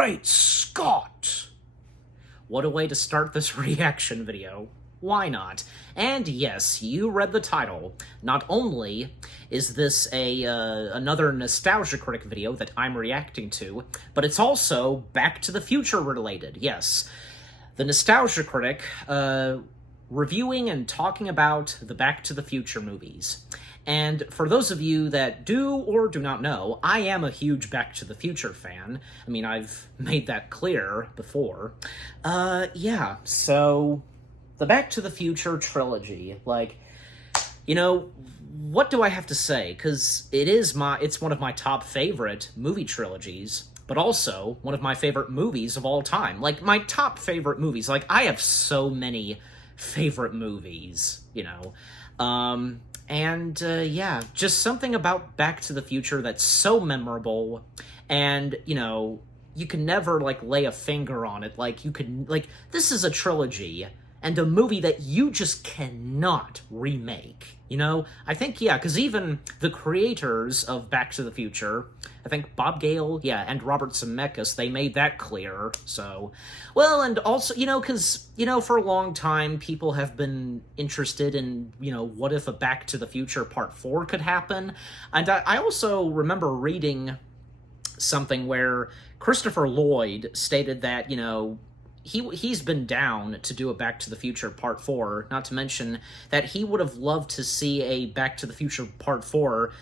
Great Scott! What a way to start this reaction video. Why not? And yes, you read the title. Not only is this another Nostalgia Critic video that I'm reacting to, but it's also Back to the Future related. Yes, the Nostalgia Critic reviewing and talking about the Back to the Future movies. And for those of you that do or do not know, I am a huge Back to the Future fan. I mean, I've made that clear before. Yeah, so the Back to the Future trilogy, like, you know, what do I have to say? Because it's one of my top favorite movie trilogies, but also one of my favorite movies of all time. Like, my top favorite movies. Like, I have so many favorite movies, you know. Yeah, just something about Back to the Future that's so memorable, and, you know, you can never, like, lay a finger on it. Like, you could, like, this is a trilogy, and a movie that you just cannot remake, you know? I think, yeah, because even the creators of Back to the Future, I think Bob Gale, yeah, and Robert Zemeckis, they made that clear, so... Well, and also, you know, because, you know, for a long time, people have been interested in, you know, what if a Back to the Future Part 4 could happen? And I also remember reading something where Christopher Lloyd stated that, you know, he's been down to do a Back to the Future Part 4, not to mention that he would have loved to see a Back to the Future Part 4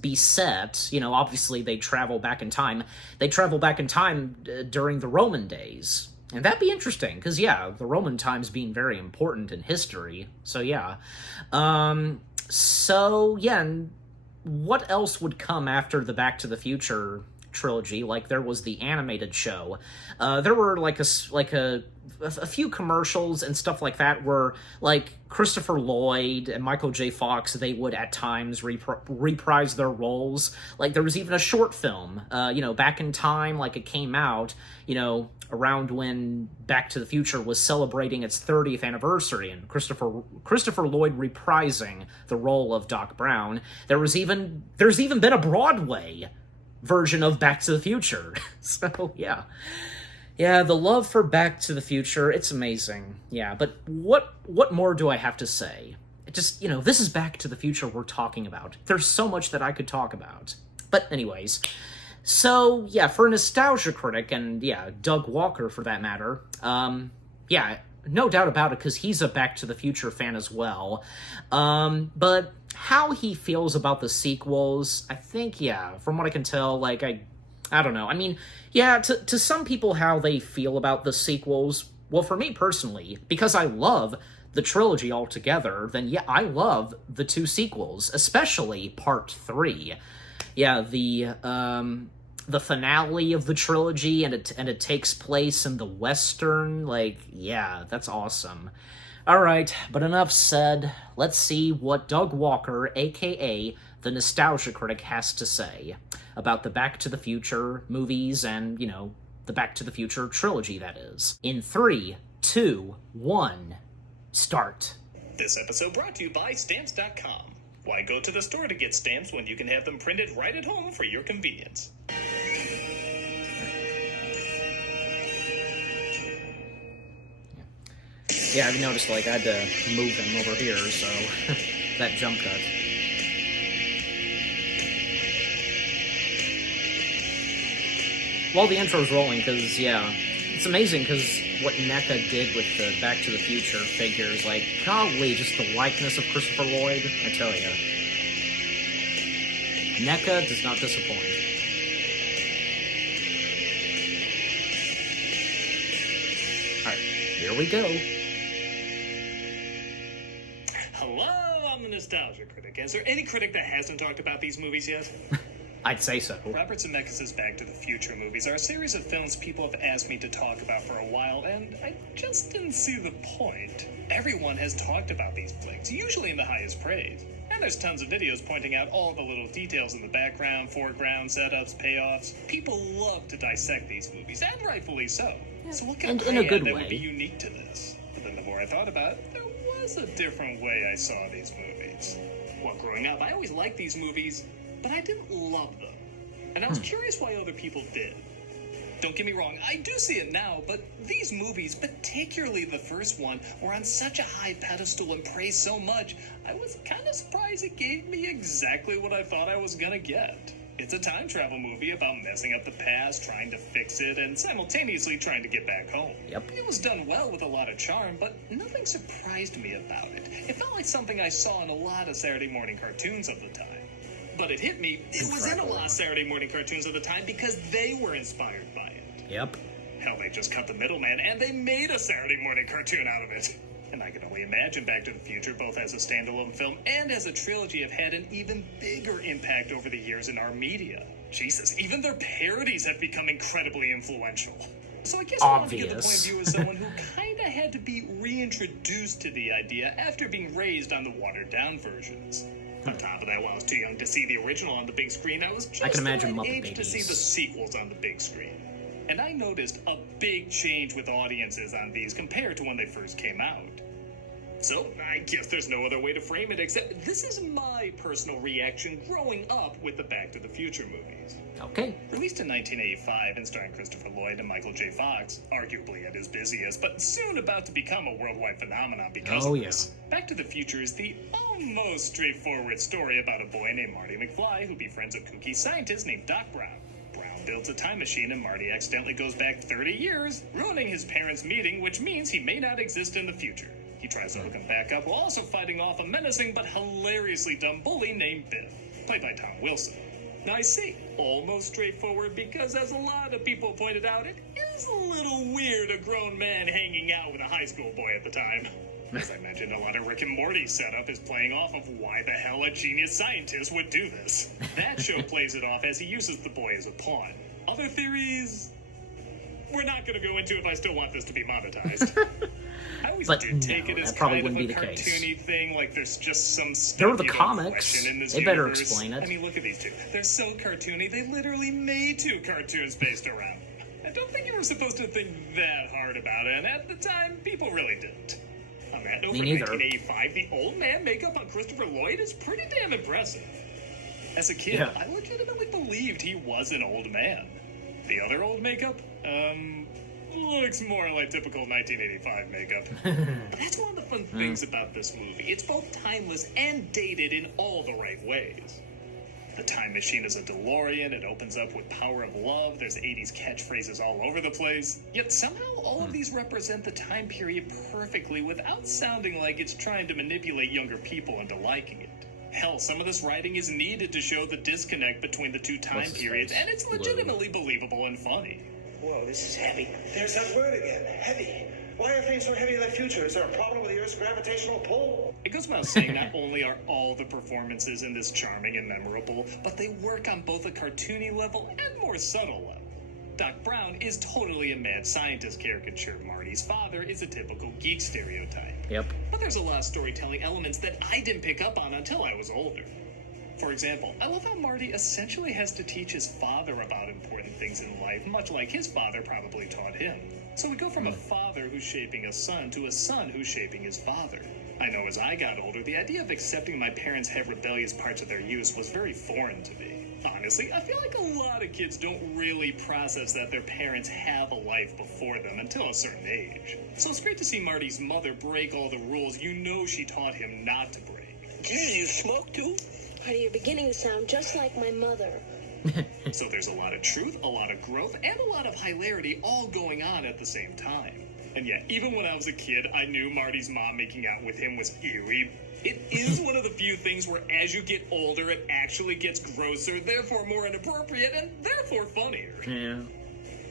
be set, you know, obviously they travel back in time. They travel back in time during the Roman days. And that'd be interesting, because, yeah, the Roman times being very important in history. So, yeah. Yeah, and what else would come after the Back to the Future trilogy? Like, there was the animated show. There were like a few commercials and stuff like that where, like, Christopher Lloyd and Michael J. Fox, they would at times reprise their roles. Like, there was even a short film, you know, back in time, like, it came out, you know, around when Back to the Future was celebrating its 30th anniversary, and Christopher Lloyd reprising the role of Doc Brown. There's even been a Broadway version of Back to the Future. So, yeah. Yeah, the love for Back to the Future, it's amazing. Yeah, but what more do I have to say? It just, you know, this is Back to the Future we're talking about. There's so much that I could talk about. But anyways, so, yeah, for a Nostalgia Critic, and, yeah, Doug Walker for that matter, yeah, no doubt about it, because he's a Back to the Future fan as well. But how he feels about the sequels, I think, yeah, from what I can tell, like, I don't know. I mean, yeah, to some people how they feel about the sequels, well, for me personally, because I love the trilogy altogether, then yeah, I love the two sequels, especially Part 3. Yeah, the finale of the trilogy, and it takes place in the Western, like, yeah, that's awesome. Alright, but enough said. Let's see what Doug Walker, aka the Nostalgia Critic, has to say about the Back to the Future movies and, you know, the Back to the Future trilogy, that is. In 3, 2, 1, start. This episode brought to you by Stamps.com. Why go to the store to get stamps when you can have them printed right at home for your convenience? Yeah, I've noticed, like, I had to move him over here, so that jump cut. While the intro's rolling, because, yeah, it's amazing, because what NECA did with the Back to the Future figures, like, golly, just the likeness of Christopher Lloyd, I tell ya. NECA does not disappoint. Alright, here we go. Hello, I'm the Nostalgia Critic. Is there any critic that hasn't talked about these movies yet? I'd say so. Robert Zemeckis' Back to the Future movies are a series of films people have asked me to talk about for a while, and I just didn't see the point. Everyone has talked about these flicks, usually in the highest praise. And there's tons of videos pointing out all the little details in the background, foreground, setups, payoffs. People love to dissect these movies, and rightfully so. So what can I add that would be unique to this? But then the more I thought about it, there was a different way I saw these movies. Well, growing up, I always liked these movies, but I didn't love them. And I was curious why other people did. Don't get me wrong, I do see it now, but these movies, particularly the first one, were on such a high pedestal and praised so much, I was kind of surprised it gave me exactly what I thought I was gonna get. It's a time travel movie about messing up the past, trying to fix it, and simultaneously trying to get back home. Yep. It was done well with a lot of charm, but nothing surprised me about it. It felt like something I saw in a lot of Saturday morning cartoons of the time. But it hit me, it was in a lot of Saturday morning cartoons of the time because they were inspired by it. Yep. Hell, they just cut the middleman and they made a Saturday morning cartoon out of it. And I can only imagine Back to the Future, both as a standalone film and as a trilogy, have had an even bigger impact over the years in our media. Jesus, even their parodies have become incredibly influential. So I guess I want to get the point of view as someone who kinda had to be reintroduced to the idea after being raised on the watered-down versions. On top of that, while I was too young to see the original on the big screen, I was just I can imagine the right Muppet age to see Babies. the sequels on the big screen. And I noticed a big change with audiences on these compared to when they first came out. So, I guess there's no other way to frame it except this is my personal reaction growing up with the Back to the Future movies. Okay. Released in 1985 and starring Christopher Lloyd and Michael J. Fox, arguably at his busiest, but soon about to become a worldwide phenomenon because of this. Back to the Future is the almost straightforward story about a boy named Marty McFly who befriends a kooky scientist named Doc Brown. Brown builds a time machine and Marty accidentally goes back 30 years, ruining his parents' meeting, which means he may not exist in the future. He tries to hook him back up while also fighting off a menacing but hilariously dumb bully named Biff, played by Tom Wilson. Now I say almost straightforward because, as a lot of people pointed out, it is a little weird a grown man hanging out with a high school boy at the time. As I mentioned, a lot of Rick and Morty setup is playing off of why the hell a genius scientist would do this. That show plays it off as he uses the boy as a pawn. Other theories, we're not going to go into if I still want this to be monetized. I always did take it as kind of a cartoony thing, like there's just some stuff There were the comics. In this they better universe. explain it. I mean, look at these two. They're so cartoony, they literally made two cartoons based around them. I don't think you were supposed to think that hard about it, and at the time, people really didn't. On that note, from 1985, the old man makeup on Christopher Lloyd is pretty damn impressive. As a kid, I legitimately believed he was an old man. The other old makeup, looks more like typical 1985 makeup. But that's one of the fun things about this movie. It's both timeless and dated in all the right ways. The time machine is a DeLorean, it opens up with power of love, there's 80s catchphrases all over the place. Yet somehow all of these represent the time period perfectly without sounding like it's trying to manipulate younger people into liking it. Hell, some of this writing is needed to show the disconnect between the two time periods, and it's legitimately believable and funny. Whoa, this is heavy. There's that word again, heavy. Why are things so heavy in the future? Is there a problem with the Earth's gravitational pull? It goes without saying, not only are all the performances in this charming and memorable, but they work on both a cartoony level and more subtle level. Doc Brown is totally a mad scientist caricature. Marty's father is a typical geek stereotype. Yep. But there's a lot of storytelling elements that I didn't pick up on until I was older. For example, I love how Marty essentially has to teach his father about important things in life, much like his father probably taught him. So we go from a father who's shaping a son to a son who's shaping his father. I know as I got older, the idea of accepting my parents had rebellious parts of their youth was very foreign to me. Honestly, I feel like a lot of kids don't really process that their parents have a life before them until a certain age. So it's great to see Marty's mother break all the rules you know she taught him not to break. Geez, you smoke too? Marty, you're beginning to sound just like my mother. So there's a lot of truth, a lot of growth, and a lot of hilarity all going on at the same time. And yet, even when I was a kid, I knew Marty's mom making out with him was eerie. It is one of the few things where as you get older, it actually gets grosser, therefore more inappropriate, and therefore funnier. Yeah.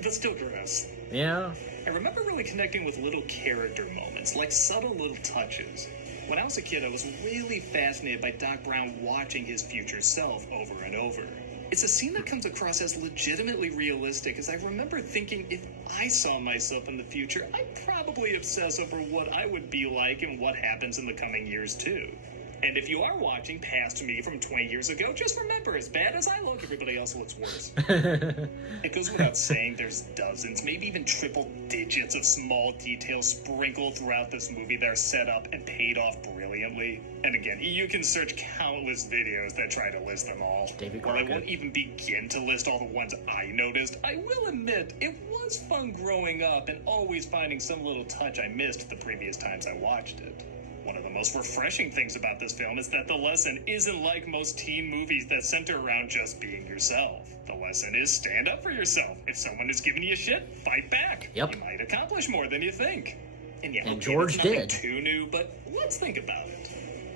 But still gross. Yeah. I remember really connecting with little character moments, like subtle little touches. When I was a kid, I was really fascinated by Doc Brown watching his future self over and over. It's a scene that comes across as legitimately realistic, as I remember thinking if I saw myself in the future, I'd probably obsess over what I would be like and what happens in the coming years too. And if you are watching past me from 20 years ago, just remember, as bad as I look, everybody else looks worse. It goes without saying there's dozens, maybe even triple digits of small details sprinkled throughout this movie that are set up and paid off brilliantly. And again, you can search countless videos that try to list them all. While I won't even begin to list all the ones I noticed, I will admit it was fun growing up and always finding some little touch I missed the previous times I watched it. One of the most refreshing things about this film is that the lesson isn't like most teen movies that center around just being yourself. The lesson is stand up for yourself. If someone is giving you shit, fight back. Yep. You might accomplish more than you think. And yeah, And George it's nothing did. too new, but let's think about it.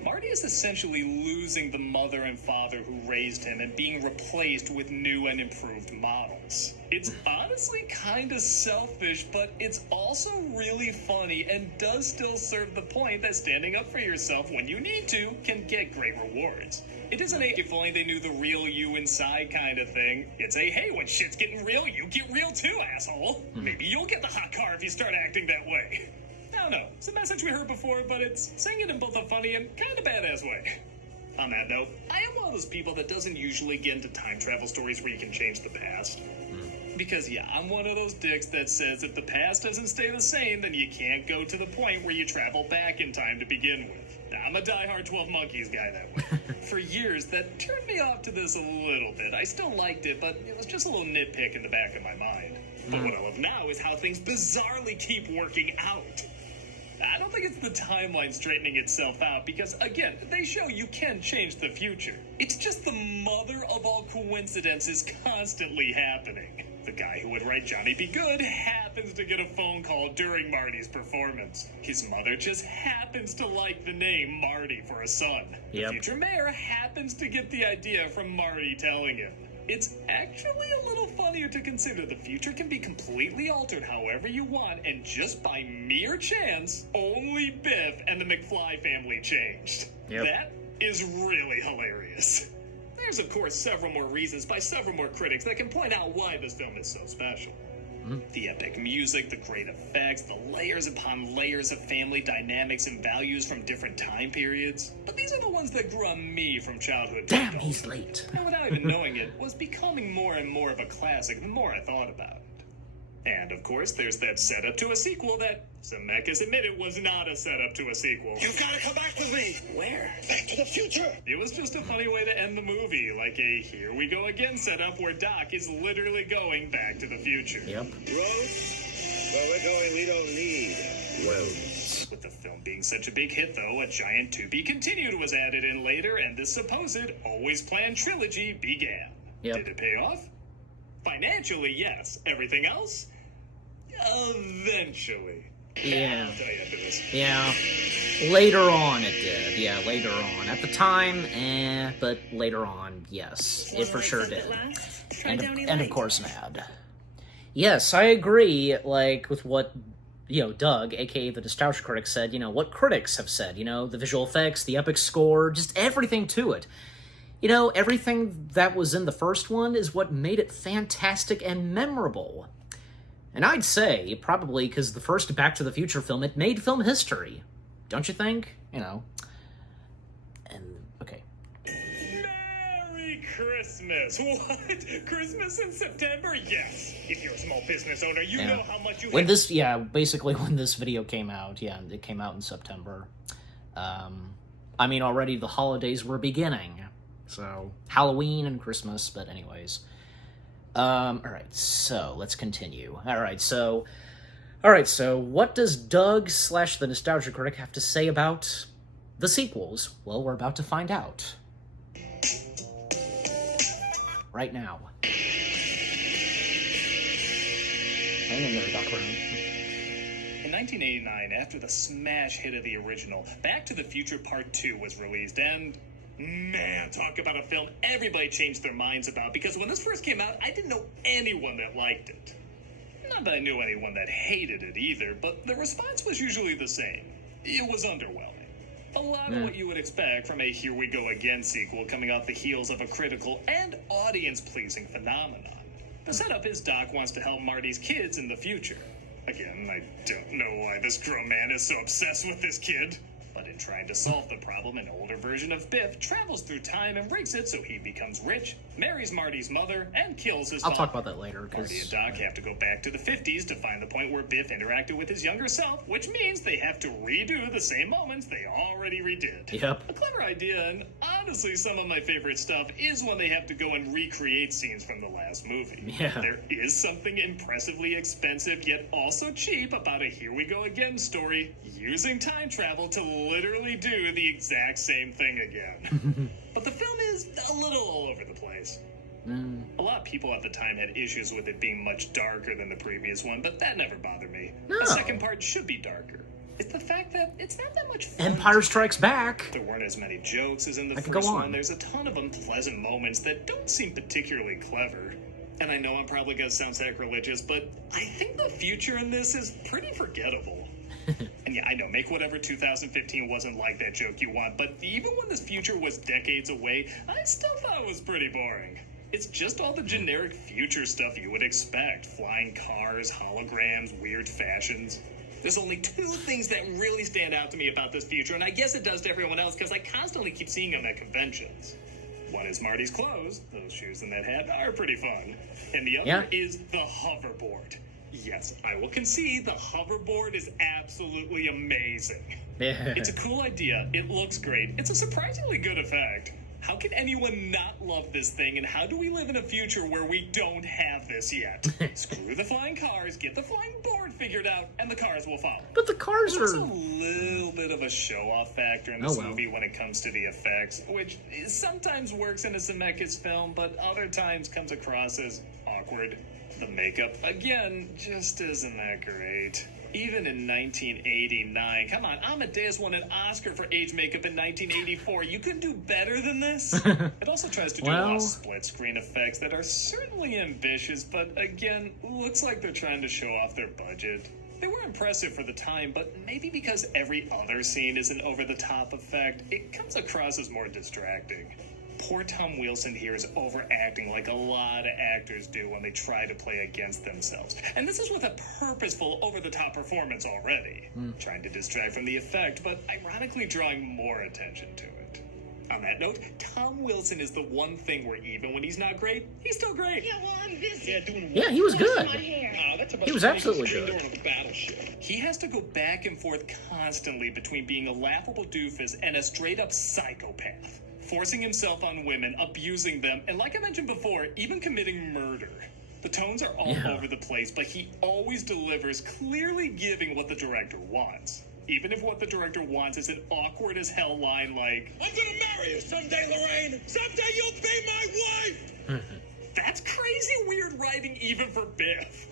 Marty is essentially losing the mother and father who raised him and being replaced with new and improved models. It's honestly kind of selfish, but it's also really funny and does still serve the point that standing up for yourself when you need to can get great rewards. It isn't a if only they knew the real you inside kind of thing. It's a hey, when shit's getting real, you get real too, asshole. Maybe you'll get the hot car if you start acting that way. I don't know. It's a message we heard before, but it's saying it in both a funny and kind of badass way. On that note, I am one of those people that doesn't usually get into time travel stories where you can change the past. Because, yeah, I'm one of those dicks that says if the past doesn't stay the same, then you can't go to the point where you travel back in time to begin with. I'm a diehard 12 Monkeys guy that way. For years, that turned me off to this a little bit. I still liked it, but it was just a little nitpick in the back of my mind. But what I love now is how things bizarrely keep working out. I don't think it's the timeline straightening itself out because, again, they show you can change the future. It's just the mother of all coincidences constantly happening. The guy who would write Johnny Be Good happens to get a phone call during Marty's performance. His mother just happens to like the name Marty for a son. The future mayor happens to get the idea from Marty telling him. It's actually a little funnier to consider the future can be completely altered however you want, and just by mere chance, only Biff and the McFly family changed. That is really hilarious. There's, of course, several more reasons by several more critics that can point out why this film is so special. The epic music, the great effects, the layers upon layers of family dynamics and values from different time periods. But these are the ones that grew on me from childhood to Damn, adulthood. he's late. And without even knowing it, was becoming more and more of a classic the more I thought about it. And, of course, there's that setup to a sequel that Zemeckis admitted was not a setup to a sequel. You've got to come back with me. Where? Back to the future. It was just a funny way to end the movie, like a here we go again setup where Doc is literally going back to the future. Roads? Where we're going, we don't need roads. With the film being such a big hit, though, a giant to be continued was added in later, and this supposed always planned trilogy began. Did it pay off? Financially, yes. Everything else? Eventually. I'll tell you after this. Yeah. Later on it did. Yeah, later on. At the time, but later on, yes. It for sure did. And of course, Mad. Yes, I agree, like, with what, Doug, aka the Nostalgia Critic, said, what critics have said, the visual effects, the epic score, just everything to it. Everything that was in the first one is what made it fantastic and memorable. And I'd say, probably because the first Back to the Future film, it made film history. Don't you think? And, okay. Merry Christmas! What? Christmas in September? Yes. If you're a small business owner, you know how much you basically when this video came out, it came out in September. Already the holidays were beginning. So, Halloween and Christmas, but anyways. Alright, so, let's continue. Alright, so, what does Doug / the Nostalgia Critic have to say about the sequels? Well, we're about to find out. Right now. Hang in there, Doc Brown. In 1989, after the smash hit of the original, Back to the Future Part 2 was released, and man, talk about a film everybody changed their minds about, because when this first came out, I didn't know anyone that liked it. Not that I knew anyone that hated it either, but the response was usually the same. It was underwhelming. A lot of what you would expect from a Here We Go Again sequel coming off the heels of a critical and audience-pleasing phenomenon. The setup is Doc wants to help Marty's kids in the future. Again, I don't know why this grown man is so obsessed with this kid. But But in trying to solve the problem, an older version of Biff travels through time and rigs it so he becomes rich, marries Marty's mother, and kills his father. I'll talk about that later. Marty and Doc have to go back to the 50s to find the point where Biff interacted with his younger self, which means they have to redo the same moments they already redid. Yep. A clever idea, and honestly, some of my favorite stuff is when they have to go and recreate scenes from the last movie. Yeah. There is something impressively expensive yet also cheap about a Here We Go Again story, using time travel to literally do the exact same thing again. But the film is a little all over the place. A lot of people at the time had issues with it being much darker than the previous one, but that never bothered me. No. The second part should be darker. It's the fact that it's not that much fun. Empire Strikes Back. There weren't as many jokes as in the I could first go on. one. There's a ton of unpleasant moments that don't seem particularly clever. And I know I'm probably going to sound sacrilegious, but I think the future in this is pretty forgettable. And yeah, I know, make whatever 2015 wasn't like that joke you want, but even when this future was decades away, I still thought it was pretty boring. It's just all the generic future stuff you would expect. Flying cars, holograms, weird fashions. There's only two things that really stand out to me about this future, and I guess it does to everyone else because I constantly keep seeing them at conventions. One is Marty's clothes. Those shoes and that hat are pretty fun. And the other is the hoverboard. Yes, I will concede the hoverboard is absolutely amazing. Yeah. It's a cool idea. It looks great. It's a surprisingly good effect. How can anyone not love this thing, and how do we live in a future where we don't have this yet? Screw the flying cars, get the flying board figured out, and the cars will follow. But the cars There's are... a little bit of a show-off factor in this movie when it comes to the effects, which sometimes works in a Zemeckis film, but other times comes across as awkward. The makeup, again, just isn't that great. Even in 1989, come on, Amadeus won an Oscar for age makeup in 1984. You could do better than this. It also tries to do a lot of split-screen effects that are certainly ambitious, but again, looks like they're trying to show off their budget. They were impressive for the time, but maybe because every other scene is an over-the-top effect, it comes across as more distracting. Poor Tom Wilson here is overacting like a lot of actors do when they try to play against themselves. And this is with a purposeful, over-the-top performance already. Trying to distract from the effect, but ironically drawing more attention to it. On that note, Tom Wilson is the one thing where even when he's not great, he's still great. Yeah, well, I'm busy. Yeah, he was good. My hair. He was absolutely good. He has to go back and forth constantly between being a laughable doofus and a straight-up psychopath. Forcing himself on women, abusing them, and like I mentioned before, even committing murder. The tones are all over the place, but he always delivers, clearly giving what the director wants. Even if what the director wants is an awkward as hell line like, "I'm gonna marry you someday, Lorraine! Someday you'll be my wife!" That's crazy weird writing even for Biff.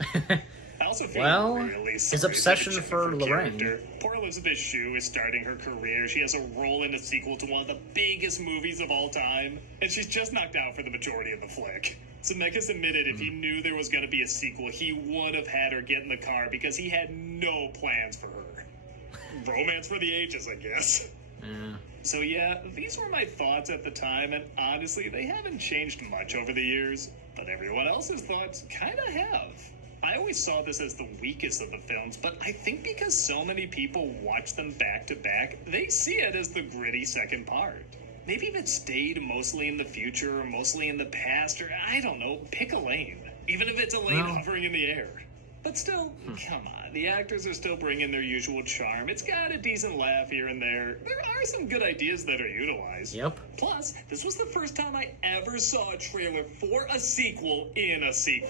I also feel really sorry his obsession for Lorraine. Lorraine. Poor Elizabeth Shue is starting her career. She has a role in a sequel to one of the biggest movies of all time, and she's just knocked out for the majority of the flick. Zemeckis admitted if he knew there was going to be a sequel, he would have had her get in the car because he had no plans for her. Romance for the ages, I guess. So yeah, these were my thoughts at the time, and honestly, they haven't changed much over the years, but everyone else's thoughts kind of have. I always saw this as the weakest of the films, but I think because so many people watch them back to back, they see it as the gritty second part. Maybe if it stayed mostly in the future or mostly in the past, or I don't know, pick a lane. Even if it's a lane hovering in the air. But still, come on, the actors are still bringing their usual charm. It's got a decent laugh here and there. There are some good ideas that are utilized. Yep. Plus, this was the first time I ever saw a trailer for a sequel in a sequel.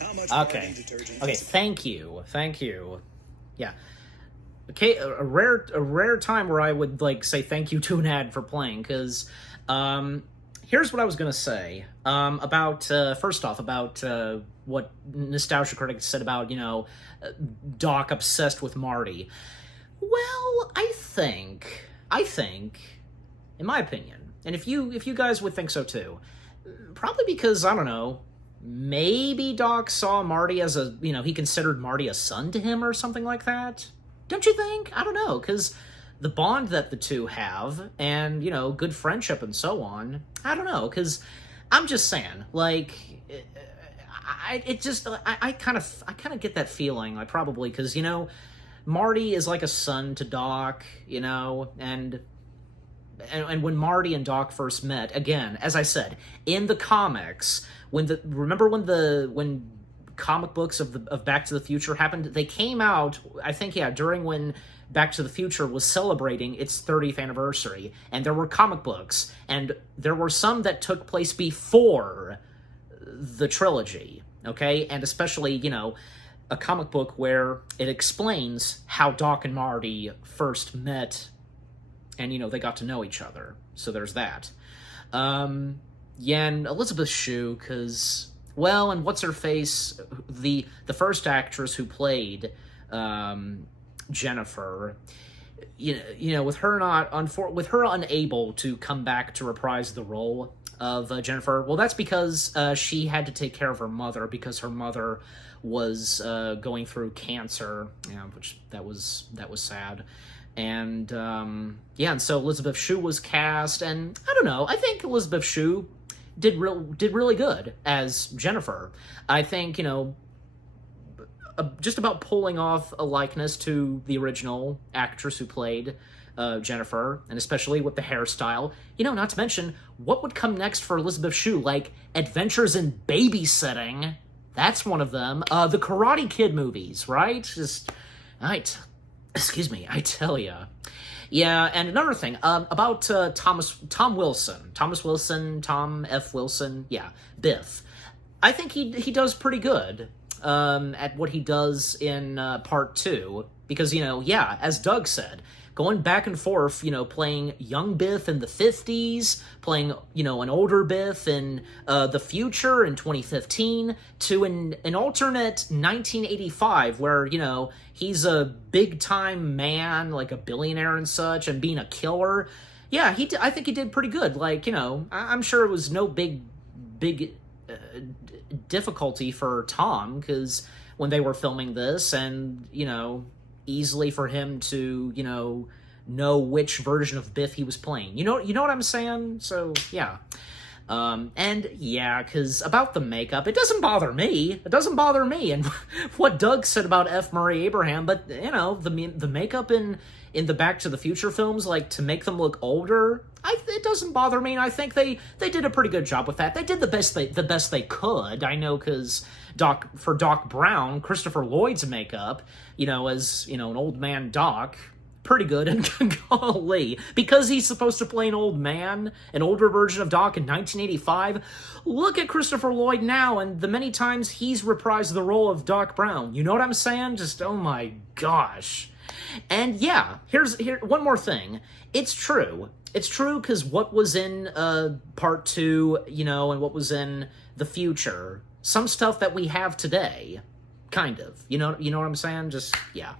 How much Okay, thank you. Yeah. Okay, a rare time where I would, like, say thank you to an ad for playing, because, here's what I was gonna say, about, first off, about, what Nostalgia Critic said about, Doc obsessed with Marty. Well, I think, in my opinion, and if you guys would think so too, probably because, I don't know, maybe Doc saw Marty as a, he considered Marty a son to him or something like that. Don't you think? I don't know, because the bond that the two have, and, good friendship and so on, I don't know, because I'm just saying, like, I kind of get that feeling, like, probably, because, Marty is like a son to Doc, you know, and when Marty and Doc first met, again, as I said, in the comics, when comic books of Back to the Future happened, they came out, I think, yeah, during when Back to the Future was celebrating its 30th anniversary, and there were comic books, and there were some that took place before the trilogy, okay? And especially, you know, a comic book where it explains how Doc and Marty first met, and, you know, they got to know each other. So there's that. Yeah, and Elizabeth Shue, because, well, and what's-her-face, the first actress who played Jennifer, you know, with her unable to come back to reprise the role of Jennifer, well, that's because she had to take care of her mother, because her mother was going through cancer, you know, which that was sad. And yeah, and so Elizabeth Shue was cast, and I don't know, I think Elizabeth Shue did really good as Jennifer. I think, you know, just about pulling off a likeness to the original actress who played Jennifer, and especially with the hairstyle. You know, not to mention, what would come next for Elizabeth Shue? Like, Adventures in Babysitting. That's one of them. The Karate Kid movies, right? Just, excuse me, I tell ya. Yeah, and another thing, about Tom F. Wilson, yeah, Biff. I think he does pretty good at what he does in part 2, because, you know, yeah, as Doug said, going back and forth, you know, playing young Biff in the 50s, playing, you know, an older Biff in the future in 2015, to an alternate 1985 where, you know, he's a big-time man, like a billionaire and such, and being a killer. Yeah, I think he did pretty good. Like, you know, I'm sure it was no big difficulty for Tom, because when they were filming this, and, you know, easily for him to, you know which version of Biff he was playing. You know what I'm saying? So, yeah. And, yeah, because about the makeup, it doesn't bother me. It doesn't bother me. And what Doug said about F. Murray Abraham, but, you know, the makeup in the Back to the Future films, like, to make them look older, it doesn't bother me, and I think they did a pretty good job with that. They did the best they could. I know, because Doc Brown, Christopher Lloyd's makeup, you know, as, you know, an old man Doc, pretty good, and golly, because he's supposed to play an old man, an older version of Doc in 1985, look at Christopher Lloyd now, and the many times he's reprised the role of Doc Brown. You know what I'm saying? Just, oh my gosh. And yeah, here one more thing. It's true, because what was in part 2, you know, and what was in the future, some stuff that we have today, kind of. You know what I'm saying? Just, yeah.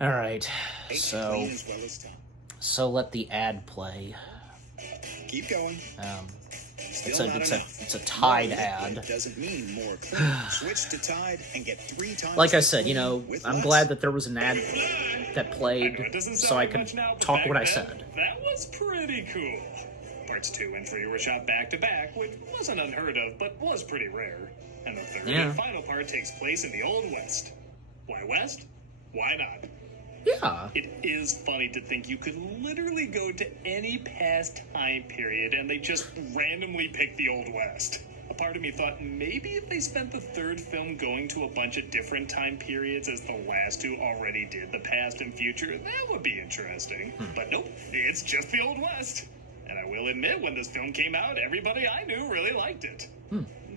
All right. So let the ad play. Keep going. It's a Tide ad. Doesn't mean more clean. Switch to Tide and get 3 times. Like I said, you know, I'm glad that there was an ad that played, so I could talk what I said. That was pretty cool. Parts 2 and 3 were shot back to back, which wasn't unheard of, but was pretty rare. And the third and final part takes place in the Old West. Why West? Why not? Yeah. It is funny to think you could literally go to any past time period and they just randomly pick the Old West. A part of me thought maybe if they spent the third film going to a bunch of different time periods as the last 2 already did, the past and future, that would be interesting. But nope, it's just the Old West. And I will admit, when this film came out, everybody I knew really liked it.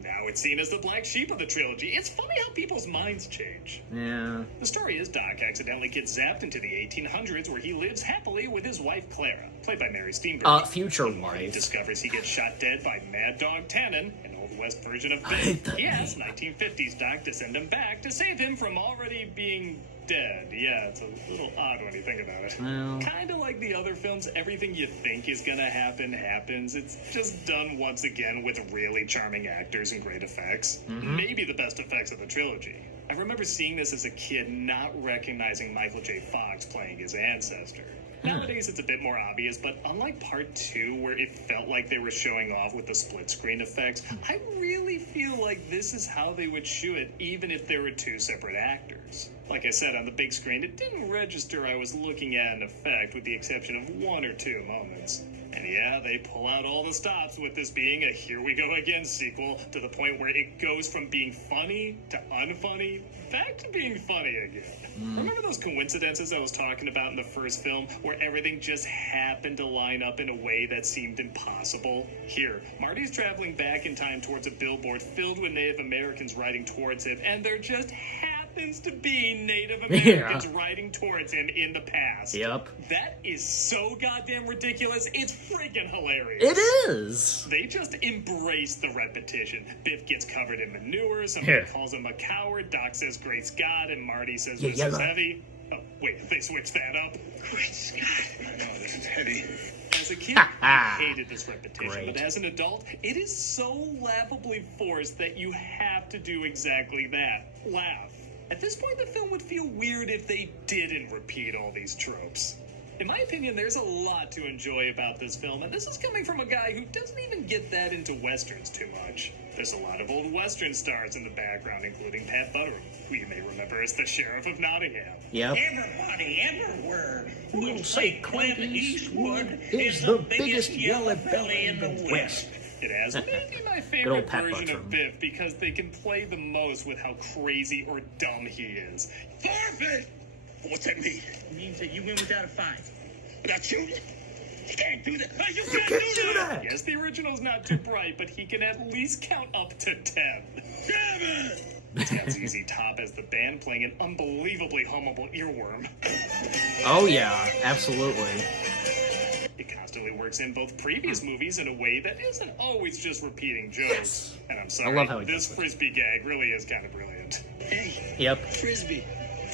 Now it's seen as the black sheep of the trilogy. It's funny how people's minds change. Yeah. The story is Doc accidentally gets zapped into the 1800s, where he lives happily with his wife Clara, played by Mary Steenburgen. Future When Marty wife. discovers he gets shot dead by Mad Dog Tannen, an Old West version of Biff. He asks 1950s Doc to send him back to save him from already being dead. Yeah, it's a little odd when you think about it. Well. Kind of like the other films, everything you think is gonna happen happens. It's just done once again with really charming actors and great effects. Maybe the best effects of the trilogy. I remember seeing this as a kid, not recognizing Michael J. Fox playing his ancestor. Nowadays, it's a bit more obvious, but unlike part 2, where it felt like they were showing off with the split screen effects, I really feel like this is how they would shoot it, even if there were 2 separate actors. Like I said, on the big screen, it didn't register I was looking at an effect, with the exception of 1 or 2 moments. And yeah, they pull out all the stops with this being a Here We Go Again sequel, to the point where it goes from being funny to unfunny, back to being funny again. Remember those coincidences I was talking about in the first film, where everything just happened to line up in a way that seemed impossible? Here, Marty's traveling back in time towards a billboard filled with Native Americans riding towards him, and there just happens to be Native Americans riding towards him in the past. Yep. That is so goddamn ridiculous, it's freaking hilarious. It is! They just embrace the repetition. Biff gets covered in manure, somebody calls him a coward, Doc says Great Scott, and Marty says this is heavy. Oh, wait, they switched that up? Great Scott. I know, this is heavy. As a kid, I hated this repetition, Great. but as an adult, it is so laughably forced that you have to do exactly that. Laugh. At this point, the film would feel weird if they didn't repeat all these tropes. In my opinion, there's a lot to enjoy about this film, and this is coming from a guy who doesn't even get that into westerns too much. There's a lot of old western stars in the background, including Pat Butterham, who you may remember as the Sheriff of Nottingham. Yep. Everybody, everywhere, will say Clint Eastwood is the biggest yellow belly in the West. It has maybe my old favorite Pat version Buttram. of Biff because they can play the most with how crazy or dumb he is. Forfeit! What's that mean? It means that you win without a fight. Without shooting? You can't do that. You You can't can't do do that! that! Yes, the original's not too bright, but he can at least count up to 10. Damn it! It's got ZZ Top as the band playing an unbelievably hummable earworm. Oh yeah, absolutely. It constantly works in both previous movies in a way that isn't always just repeating jokes. Yes. And I'm sorry, love how he this does it. frisbee gag really is kind of brilliant. Hey, Yep. Frisbee,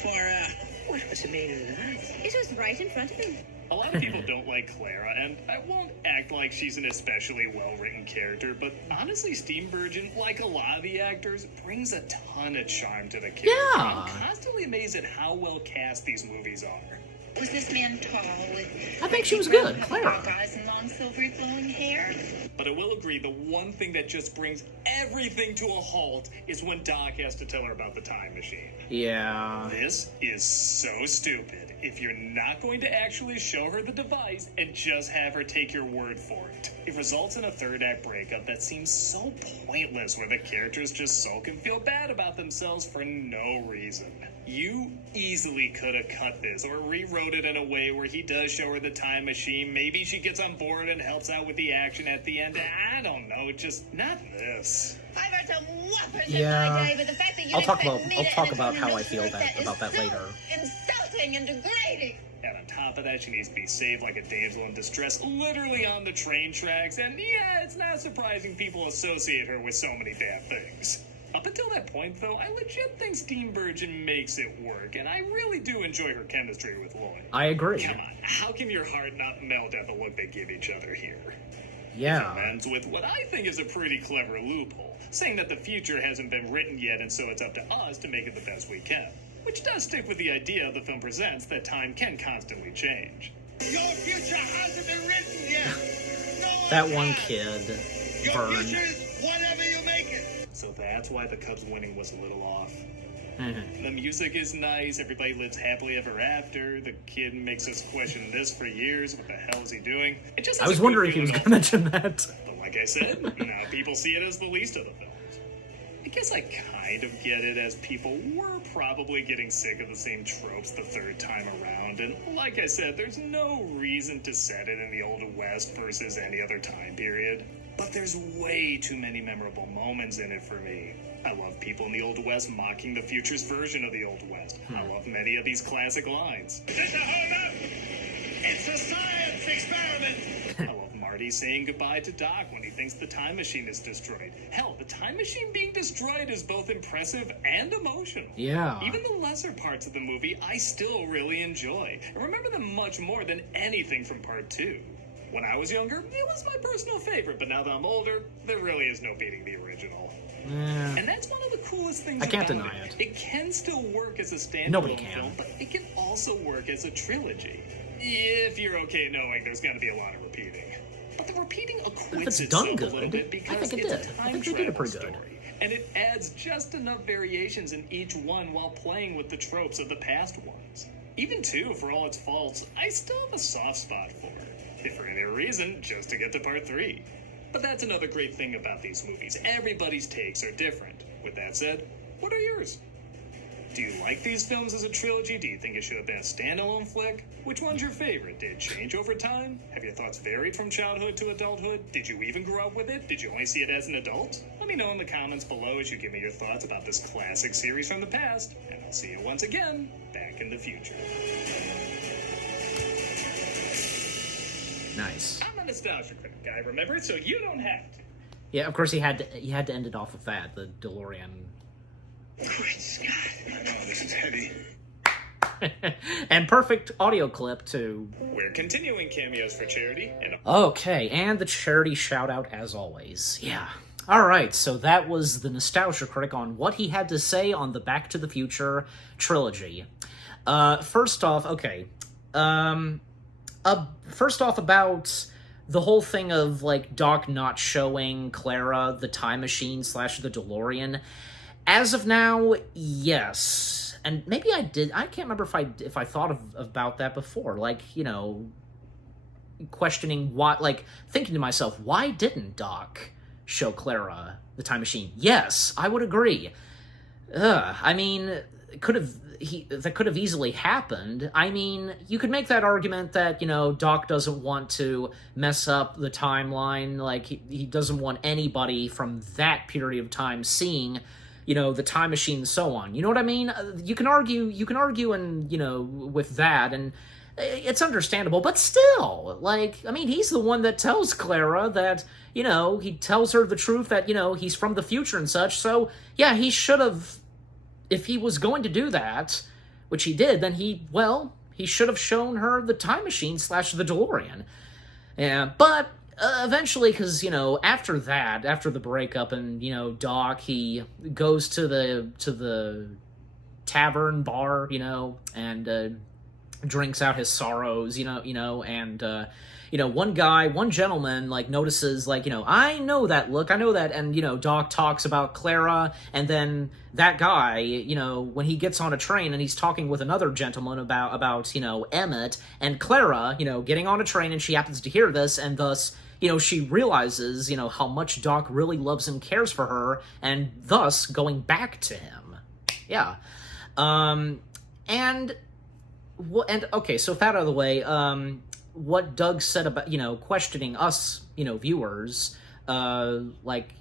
far out. What was the matter with that? It was right in front of him. A lot of people don't like Clara, and I won't act like she's an especially well-written character, but honestly, Steenburgen, like a lot of the actors, brings a ton of charm to the character. Yeah. I'm constantly amazed at how well cast these movies are. Was this man tall with... I think she was good, dark Clara. eyes and long silvery flowing hair? But I will agree, the one thing that just brings everything to a halt is when Doc has to tell her about the time machine. Yeah. This is so stupid if you're not going to actually show her the device and just have her take your word for it. It results in a third act breakup that seems so pointless, where the characters just sulk and feel bad about themselves for no reason. You easily could have cut this or rewrote it in a way where he does show her the time machine. Maybe she gets on board and helps out with the action at the end. I don't know, just not this. I've had some whoppers Yeah. in my day, but the fact that you I'll talk expect about- me I'll to talk entertain about a how I notion feel like that- is about that so later. insulting and degrading. And on top of that, she needs to be saved like a damsel in distress, literally on the train tracks. And yeah, it's not surprising people associate her with so many bad things. Up until that point, though, I legit think Steenburgen makes it work, and I really do enjoy her chemistry with Lloyd. I agree. Come on, how can your heart not melt at the look they give each other here? Yeah. It ends with what I think is a pretty clever loophole, saying that the future hasn't been written yet, and so it's up to us to make it the best we can. Which does stick with the idea the film presents that time can constantly change. Your future hasn't been written yet. No That one one has. kid, Your Vern. future is whatever you make it. So that's why the Cubs winning was a little off. Mhm. The music is nice, everybody lives happily ever after, the kid makes us question this for years, what the hell is he doing? It just I has was a good wondering if he was feeling going to mention that. But like I said, now people see it as the least of the films. I guess I kind of get it, as people were probably getting sick of the same tropes the third time around, and like I said, there's no reason to set it in the Old West versus any other time period. But there's way too many memorable moments in it for me. I love people in the Old West mocking the future's version of the Old West. I love many of these classic lines. Just a hold up. It's a science experiment. I love Marty saying goodbye to Doc when he thinks the time machine is destroyed. Hell, the time machine being destroyed is both impressive and emotional. Yeah. Even the lesser parts of the movie I still really enjoy, and remember them much more than anything from part 2. When I was younger, it was my personal favorite, but now that I'm older, there really is no beating the original. Eh. And that's one of the coolest things I can't about deny it. It can still work as a Nobody standalone can. film, but it can also work as a trilogy. If you're okay knowing there's gonna be a lot of repeating. But the repeating acquits it's done itself good, a little bit I because think it it's did. a I time think they did it travel pretty good. story. And it adds just enough variations in each one while playing with the tropes of the past ones. Even 2, for all its faults, I still have a soft spot for it. If for any reason, just to get to part 3. But that's another great thing about these movies. Everybody's takes are different. With that said, what are yours? Do you like these films as a trilogy? Do you think it should have been a standalone flick? Which one's your favorite? Did it change over time? Have your thoughts varied from childhood to adulthood? Did you even grow up with it? Did you only see it as an adult? Let me know in the comments below as you give me your thoughts about this classic series from the past, and I'll see you once again back in the future. Nice. I'm a nostalgia critic guy, remember? So you don't have to. Yeah, of course he had to end it off with that, the DeLorean. Great Scott. I know, this is heavy. And perfect audio clip to... We're continuing cameos for charity, and Okay, and the charity shout-out as always. Yeah. Alright, so that was the Nostalgia Critic on what he had to say on the Back to the Future trilogy. First off, okay. First off about the whole thing of, like, Doc not showing Clara the time machine / the DeLorean. As of now, yes. And maybe I did. I can't remember if I thought about that before. Like, you know, questioning why, like, thinking to myself, why didn't Doc show Clara the time machine? Yes, I would agree. I mean, that could have easily happened. I mean, you could make that argument that, you know, Doc doesn't want to mess up the timeline. Like, he doesn't want anybody from that period of time seeing, you know, the time machine and so on. You know what I mean? You can argue and, you know, with that, and it's understandable, but still, like, I mean, he's the one that tells Clara that, you know, he tells her the truth that, you know, he's from the future and such, so, yeah, he should have, if he was going to do that, which he did, then he should have shown her the time machine / the DeLorean. Yeah, but eventually, because, you know, after the breakup, and, you know, Doc, he goes to the tavern bar, you know, and drinks out his sorrows, you know, and you know, one gentleman, like, notices, like, you know, I know that look, I know that, and, you know, Doc talks about Clara, and then that guy, you know, when he gets on a train and he's talking with another gentleman about, you know, Emmett, and Clara, you know, getting on a train, and she happens to hear this, and thus, you know, she realizes, you know, how much Doc really loves and cares for her, and thus going back to him. Yeah. And okay, so with that out of the way, what Doug said about, you know, questioning us, you know, viewers, like,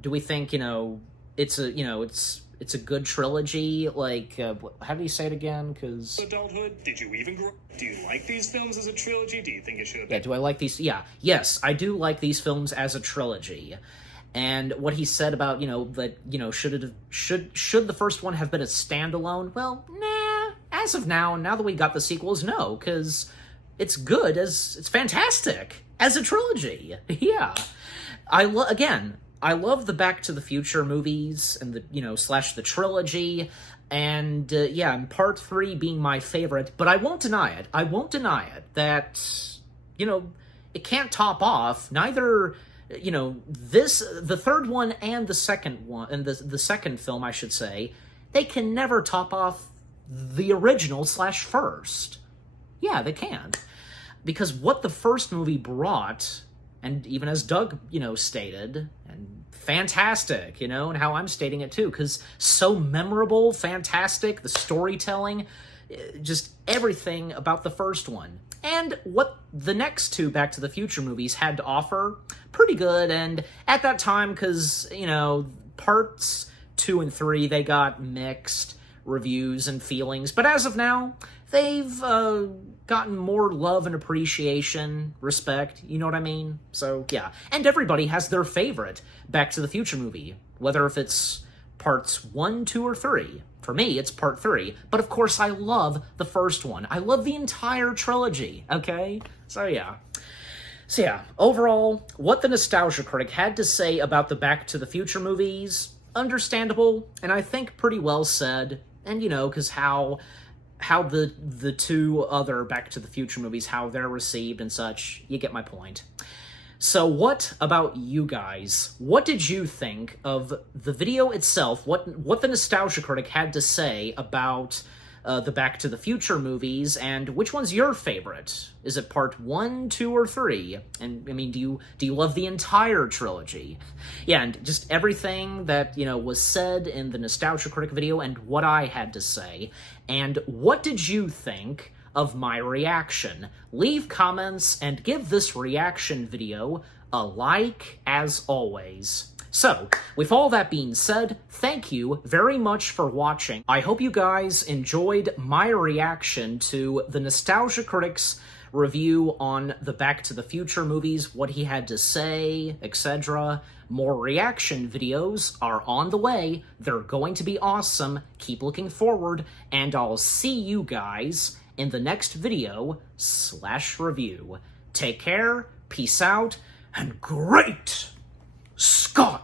do we think, you know, it's a good trilogy? Like, how do you say it again? Because adulthood, did you even grow? Do you like these films as a trilogy? Do you think it should have yeah, do I like these? Yeah, yes, I do like these films as a trilogy. And what he said about, you know, that, you know, should the first one have been a standalone? Well, nah. As of now that we got the sequels, no, because it's good it's fantastic as a trilogy. Yeah, I love the Back to the Future movies and the, you know, / the trilogy, and yeah, and Part 3 being my favorite. But I won't deny it that, you know, it can't top off neither. You know, the third one and the second one, and the second film, I should say, they can never top off the original / first. Yeah, they can't. Because what the first movie brought, and even as Doug, you know, stated, and fantastic, you know, and how I'm stating it too, because so memorable, fantastic, the storytelling, just everything about the first one. And what the next two Back to the Future movies had to offer, pretty good, and at that time, because, you know, parts 2 and 3, they got mixed reviews and feelings, but as of now, they've gotten more love and appreciation, respect, you know what I mean? So, yeah. And everybody has their favorite Back to the Future movie, whether if it's parts 1, 2, or 3. For me, it's part 3, but of course I love the first one. I love the entire trilogy, okay? So, yeah. Overall, what the Nostalgia Critic had to say about the Back to the Future movies, understandable, and I think pretty well said. And, you know, because how the two other Back to the Future movies, how they're received and such. You get my point. So what about you guys? What did you think of the video itself? What the Nostalgia Critic had to say about the Back to the Future movies, and which one's your favorite? Is it part 1, 2, or 3? And I mean, do you love the entire trilogy? Yeah, and just everything that, you know, was said in the Nostalgia Critic video and what I had to say. And what did you think of my reaction? Leave comments and give this reaction video a like, as always. So, with all that being said, thank you very much for watching. I hope you guys enjoyed my reaction to the Nostalgia Critic's review on the Back to the Future movies, what he had to say, etc. More reaction videos are on the way. They're going to be awesome. Keep looking forward, and I'll see you guys in the next video / review. Take care, peace out, and great Scott!